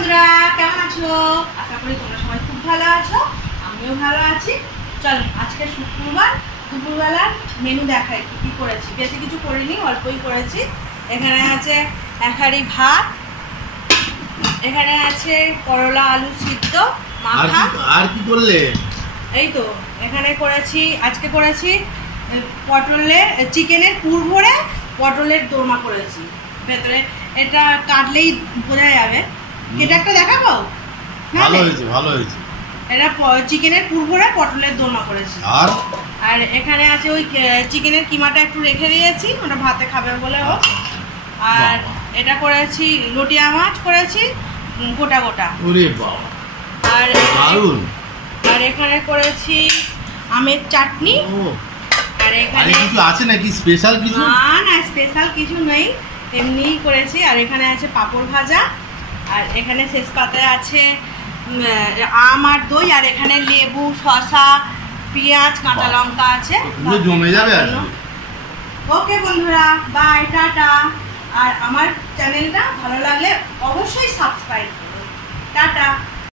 বন্ধুরা, কেমন আছো? আশা করি তোমরা সবাই খুব ভালো আছো, আমিও ভালো আছি। চলো আজকে শুক্রবার দুপুরবেলার মেনু দেখাই কি কি করেছি। বেশি কিছু করিনি, অল্পই করেছি। এখানে আছে এক হাঁড়ি ভাত, এখানে আছে করলা আলু সিদ্ধ মাখা। আর কি করলে? এই তো এখানে করেছি, আজকে করেছি পটলের চিকেনের পুর ভরে পটলের দোরমা করেছি। ভেতরে এটা কাটলেই বোঝা যাবে। এটা একটা দেখাবো। ভালো হয়েছে, ভালো হয়েছে। এটা চিকেনের পুর ভরে পটলের দোরমা করেছি। আর এখানে আছে ওই চিকেনের কিমাটা একটু রেখে দিয়েছি, ওটা ভাতে খাবে বলে ও। আর এটা করেছি লটিয়া মাছ করেছি গোটা গোটা। ওরে বাবা, আর দারুণ। আর এখানে করেছি আমের চাটনি। আর এখানে কিছু আছে নাকি স্পেশাল কিছু? না, স্পেশাল কিছু নেই, এমনিই করেছি। আর এখানে আছে পাঁপড় ভাজা, আর এখানে শেষ পাতায় আছে আম আর দই, আর এখানে লেবু, শসা, পেঁয়াজ, কাঁচা লঙ্কা আছে। জমে যাবে। ওকে বন্ধুরা, বাই, টাটা। আর আমার চ্যানেলটা ভালো লাগলে অবশ্যই সাবস্ক্রাইব করো। টাটা।